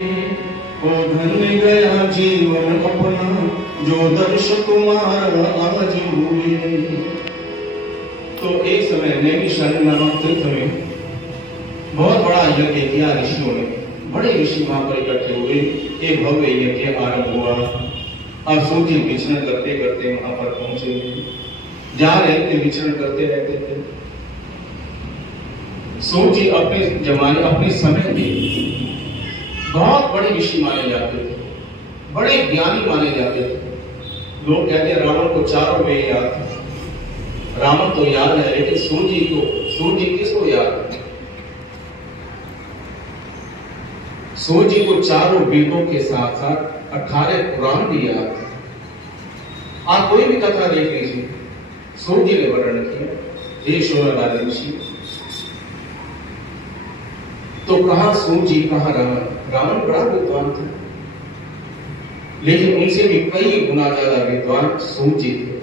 ओ धन गया जीवन अपना जो दर्श तुम्हारा आज हुए। तो एक समय नैमिषारण्य नामक तीर्थ में बहुत बड़ा यज्ञ किया ऋषियों ने। बड़े ऋषि वहां पर इकट्ठे हुए। एक भव्य यज्ञ आरंभ हुआ। अब सूर्य विचरण करते करते वहां पर पहुंचे। जा रहे थे, विचरण करते रहते थे। सूर्य अपने जमाने अपने समय में बहुत बड़े ऋषि माने जाते थे, बड़े ज्ञानी माने जाते थे। लोग कहते हैं रावण को चारों वेद याद थे। रावण तो याद है, लेकिन सूर्य किसको याद है? सूर्य को चारों वेदों के साथ साथ 18 पुराण भी याद है। आप कोई भी कथा देख लीजिए, सूर्य ने वर्णन किया। देश राजा ऋषि तो कहा सूर्य, कहा रावण। रावण बड़ा विद्वान था, लेकिन उनसे भी कई गुना ज्यादा विद्वान सूर्य थे,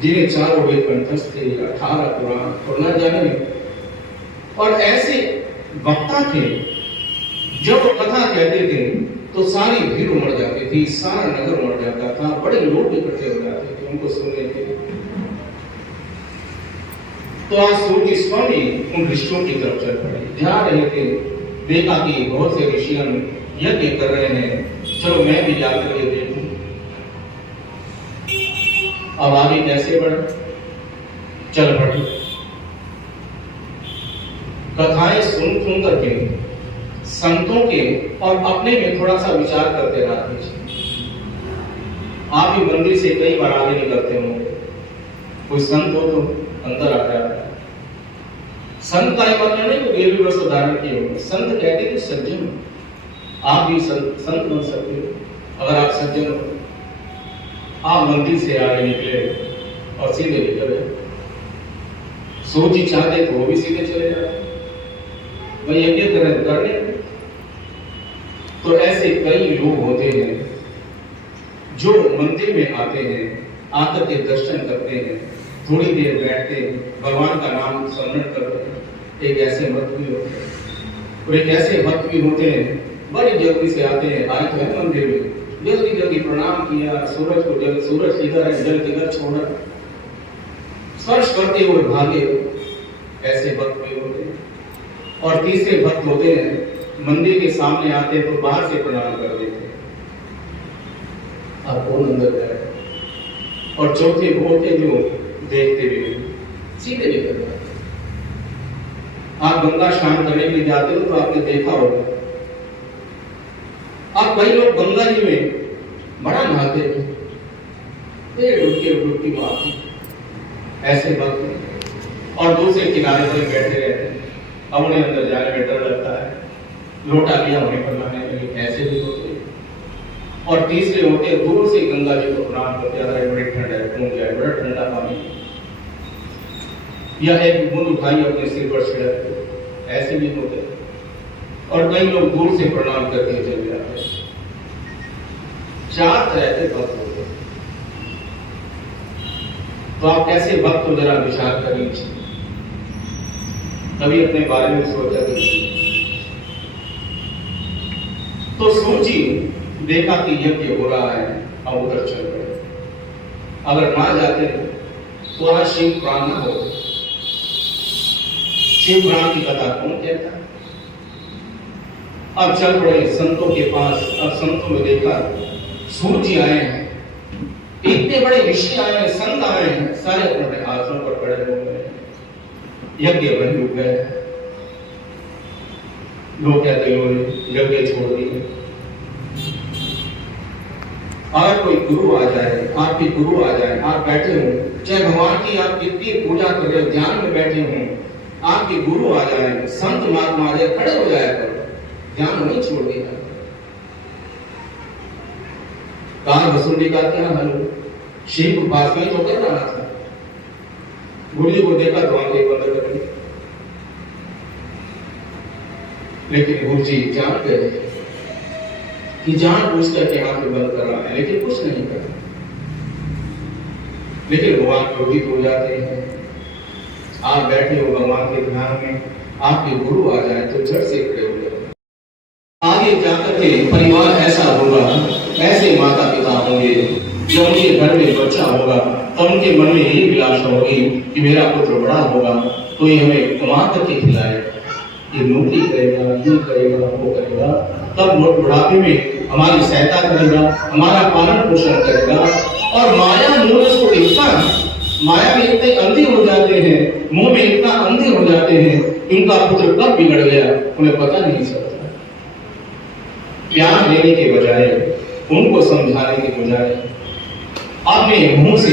जिन्हें चारों वेद कंठस्थ थे, 18 पुराण और न जाने। और ऐसे वक्ता थे, जब वो कथा कहते थे तो सारी भीड़ उमड़ जाती थी, सारा नगर उमड़ जाता था, बड़े लोग इकट्ठे हो जाते थे उनको सुनने के लिए। तो आज सूर्य स्वामी उन ऋषियों की तरफ चल पड़े। जा रहे थे, देखा कि बहुत से ऋषियों यज्ञ कर रहे हैं, चलो मैं भी जाकर ये देखूं। अब आगे कैसे बढ़े? चल पड़े। कथाएं सुन करके संतों के और अपने में थोड़ा सा विचार करते रहते। आप भी मंदिर से कई बार आगे निकलते होंगे, कोई संत हो तो अंदर आ जाता है। संत का मतलब नहीं कि देवी वस्त्र धारण किए होंगे। संत कहते कि सज्जन। आप भी संत बन सकते हो अगर आप सज्जन हो। आप मंदिर से आगे निकले और सीधे निकले। सोची चाहते तो वो भी सीधे चले जाते, वही यज्ञ करने। तो ऐसे कई लोग होते हैं जो मंदिर में आते हैं, आकर के दर्शन करते हैं, थोड़ी देर बैठते हैं, भगवान का नाम स्मरण करते हैं। एक ऐसे भक्त भी होते हैं और एक ऐसे भक्त भी होते हैं बड़ी जल्दी से आते हैं। आए तो है मंदिर में, जल्दी जल्दी प्रणाम किया, सूरज को सूरज इधर है, जल इधर छोड़ा, स्पर्श करते हुए भागे। ऐसे भक्त भी होते हैं। और तीसरे भक्त होते हैं, मंदिर के सामने आते हैं तो बाहर से प्रणाम कर देते हैं, आप कौन अंदर जाए। और चौथे वो होते जो देखते भी सीधे निकल जाते। आप गंगा स्नान करने के लिए जाते हो तो आपने देखा होगा, आप कई लोग गंगा जी में बड़ा नहाते हैं, डुबकी मारते ऐसे वक्त। और दूसरे किनारे पर बैठे रहते हैं, अब उन्हें अंदर जाने में डर लगता है, लोटा लिया उन्हें पर नहाने के लिए। ऐसे भी होते हैं। और तीसरे होते हैं, दूर से गंगा जी को प्रणाम करते हैं, बड़ी ठंड है, घूम जाए, बड़ा ठंडा पानी, या एक बूंद उठाई अपने सिर पर छिड़क। ऐसे भी होते हैं। और कई लोग दूर से प्रणाम करके चले जाते हैं। 4 तरह के भक्त होते हैं। तो आप कैसे भक्त हो, जरा विचार कर लीजिए, कभी अपने बारे में सोचा कीजिए। तो सोचिए, देखा कि यज्ञ हो रहा है, अब उधर चल पड़े। अगर ना जाते तो आज शिव पुराण ना हो। शिव पुराण की कथा कौन कहता? अब चल पड़े संतों के पास। अब संतों ने देखा सूर्य आए हैं, इतने बड़े ऋषि आए हैं, संत आए हैं, सारे अपने आसनों पर खड़े हो गए, यज्ञ बंद हो गए। लोग कहते हो यज्ञ छोड़ दिए। अगर कोई गुरु आ जाए, आपके गुरु आ जाए, आप बैठे हो, चाहे भगवान की आप कितनी पूजा कर रहे हो, ध्यान में बैठे हो, आपके गुरु आ जाए, संत महात्मा आ जाए, खड़े हो जाए करो, ध्यान नहीं छोड़ दिया। कार वसूली का क्या हल? शिव को पास में तो कर रहा था, गुरु जी को देखा तो आंखें बंद कर दी। लेकिन गुरु जी जान गए कि जान पूछ करके आंखें बंद कर रहा है, लेकिन कुछ नहीं कर। लेकिन भगवान क्रोधित हो जाते हैं। आप बैठे हो भगवान के ध्यान में, आपके गुरु आ जाए तो झट से खड़े हो जाए। आगे जाकर के परिवार ऐसा होगा, ऐसे माता पिता होंगे, जब उनके घर में बच्चा होगा तो उनके मन में यही विलासा होगी कि मेरा पुत्र बड़ा होगा तो ये हमें कमा करके खिलाएगा, ये नौकरी करेगा, ये करेगा, वो करेगा, तब बुढ़ापे में हमारी सहायता करेगा, हमारा पालन पोषण करेगा। और माया मोह को इतना, माया में इतने अंधे हो जाते हैं, मुंह में इतना अंधे हो जाते हैं, इनका पुत्र कब बिगड़ गया उन्हें पता नहीं चलता। प्यार देने के बजाय, उनको समझाने के बजाय अपने मुंह से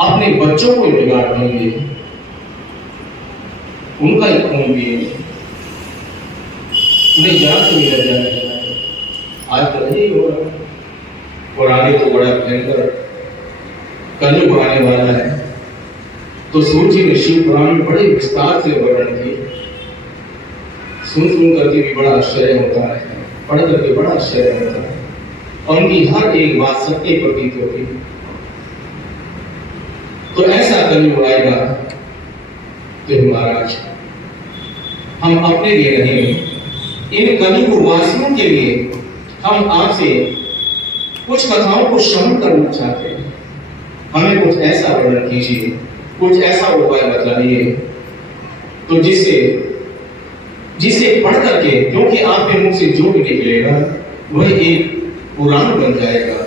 अपने बच्चों को बिगाड़ देंगे, उनका ही खून पिएंगे, उन्हें जान से निकल जाएगा। आज तो यही हो रहा है और आगे तो बड़ा भयंकर कलयुग आने वाला है। तो सूर्य जी ने शिव पुराण में बड़े विस्तार से वर्णन किए, सुन करके भी बड़ा आश्चर्य होता है, पढ़ करके बड़ा आश्चर्य होता है और उनकी हर एक बात सत्य प्रतीत होती है। तो ऐसा कलयुग आएगा तो महाराज हम अपने लिए नहीं, इन कलयुग वासियों के लिए हम आपसे कुछ कथाओं को श्रवण करना चाहते हैं। हमें कुछ ऐसा वर्णन कीजिए, कुछ ऐसा उपाय बतलाइए तो जिसे पढ़ करके, क्योंकि आपके मुख से जो भी निकलेगा वह एक पुराण बन जाएगा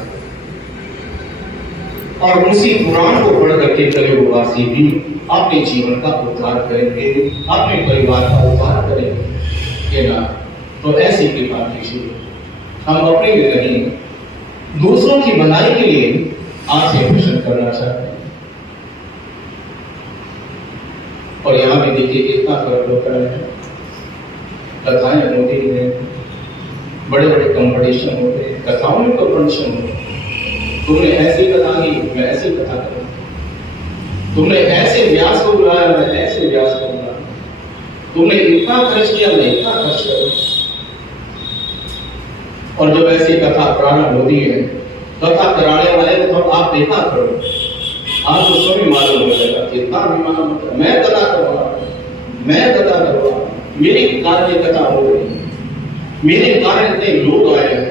और उसी पुराण को पढ़ करके कलयुगवासी भी अपने जीवन का उद्धार करेंगे, अपने परिवार का उद्धार करेंगे ना। तो ऐसी कृपा कीजिए, हम अपने लिए नहीं दूसरों की भलाई के लिए आपसे प्रश्न करना चाहते हैं। और यहाँ भी देखिए इतना फर्क होता है, कथाएं होती हैं, बड़े बड़े कंपटीशन होते हैं, कथाओं में कंपटीशन होते हैं। तुमने ऐसी कथा की, मैं ऐसी कथा करूँ, तुमने ऐसे व्यास को बुलाया, मैं ऐसे व्यास को बुलाया, तुमने इतना खर्च किया, मैं इतना खर्च करूँ। और जब ऐसी कथा प्रारंभ होती है, कथा कराने वाले को तो आप देखा करो, आपको सभी मालूम हो जाएगा, कितना अभिमान होता है, मैं कथा करूँगा, मेरे कारण कथा हो गई, मेरे कारण इतने लोग आए हैं,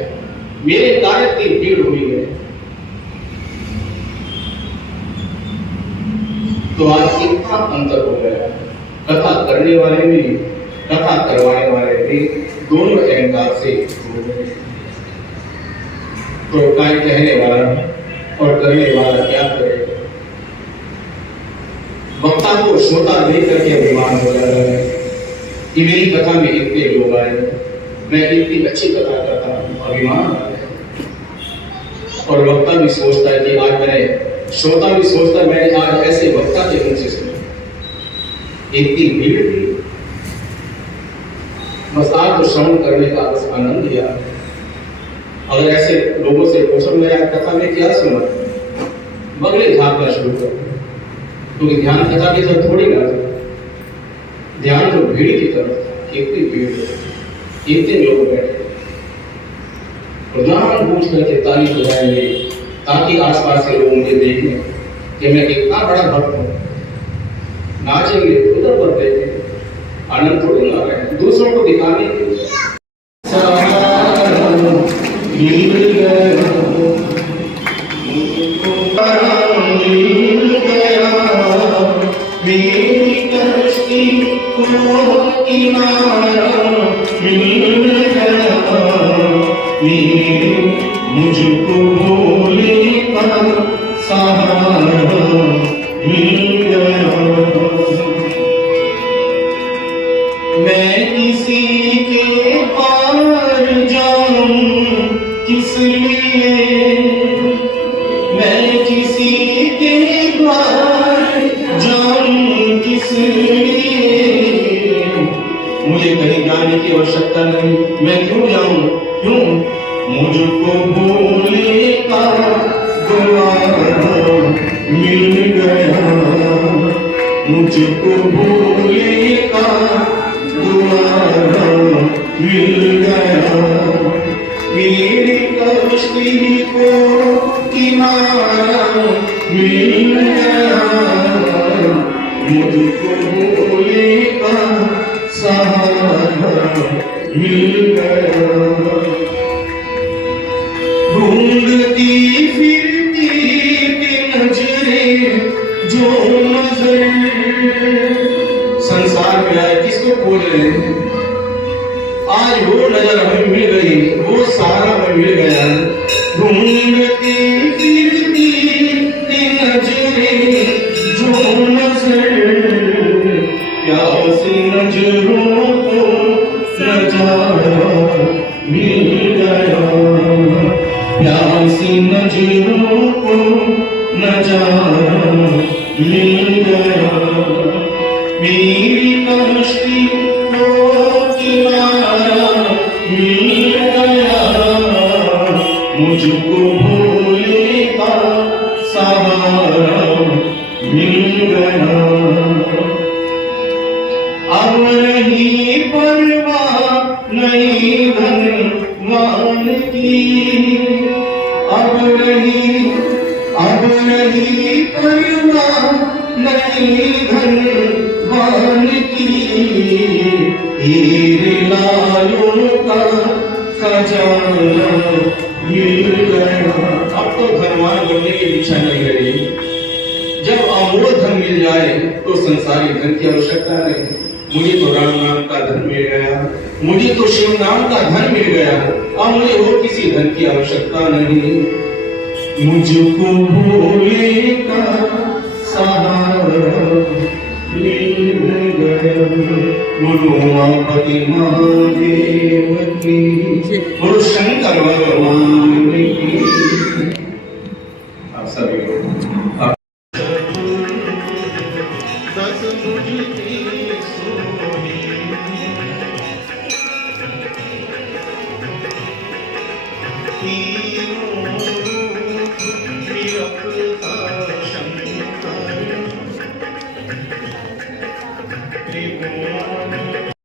मेरे कारण इतनी भीड़ हुई है। तो आज कितना अंतर हो गया, कथा करने वाले भी, कथा करवाने वाले भी, दोनों अहंकार से हो गए। तो काय कहने वाला और करने वाला क्या करे? वक्ता को श्रोता देख करके अभिमान हो जाता है कि मेरी कथा में इतने लोग आए, मैं इतनी अच्छी कथा करता हूँ, अभिमान आ है। और वक्ता भी सोचता है कि आज मैंने, श्रोता भी सोचता है मैंने आज ऐसे वक्ता के मुंह से सुना, इतनी भीड़ थी, बस आज तो श्रवण करने का बस आनंद लिया। अगर ऐसे लोगों से पूछा मैं कथा में क्या सुना, बगले झाँकना शुरू कर, क्योंकि ध्यान कथा की तरफ थोड़ी ना, ध्यान तो भीड़ की तरफ। कितनी भीड़, कितने लोग बैठे और जान बूझ करके ताली बजाएंगे ताकि आसपास के लोग मुझे देखें कि मैं कितना बड़ा भक्त हूँ। नाचेंगे, उधर पर देखेंगे, आनंद थोड़ी ना रहे, दूसरों को दिखाने के लिए। मुझको भूले का सहारा मिल गया। मैं किसी के पार जाऊं किस लिए, मैं किसी के पार जाऊं किस लिए। मुझे कहीं जाने की आवश्यकता नहीं, मैं क्यों जाऊं, क्यों? मुझको भूले का द्वारा मिल गया, मुझको भूले का द्वारा मिल गया। मेरी कश्ती को किनारा मिल गया, मुझको भूले का सहारा मिल गया। ढूंढती फिरती थी नजरें जो नजर संसार में आए किसको खोज रहे हैं। आज वो नजर हमें मिल गई, वो सारा हमें मिल गया। ढूंढती फिरती थी नजरें जो नजर प्यासी नजरों को नजारा मिल गया। प्यासी नजरों को नजारा मिल गया। मेरी कश्ती को किनारा मिल गया। मुझको भोले का सहारा मिल गया। अब नहीं परवाह नहीं धनवान की। अब नहीं परवाह नहीं धनवान की। हीरे लालों का खजाना मिल गया। अब तो धनवान बनने की इच्छा नहीं रही। जब अमोल धन मिल जाए तो संसारी धन की आवश्यकता नहीं। मुझे तो राम नाम का धन मिल गया, मुझे तो शिव नाम का धन मिल गया। अब मुझे और किसी धन की आवश्यकता नहीं। मुझको भोले का सहारा मिल गया। गुरु मापति महादेव की, गुरु शंकर भगवान की। आप सभी लोग शंकर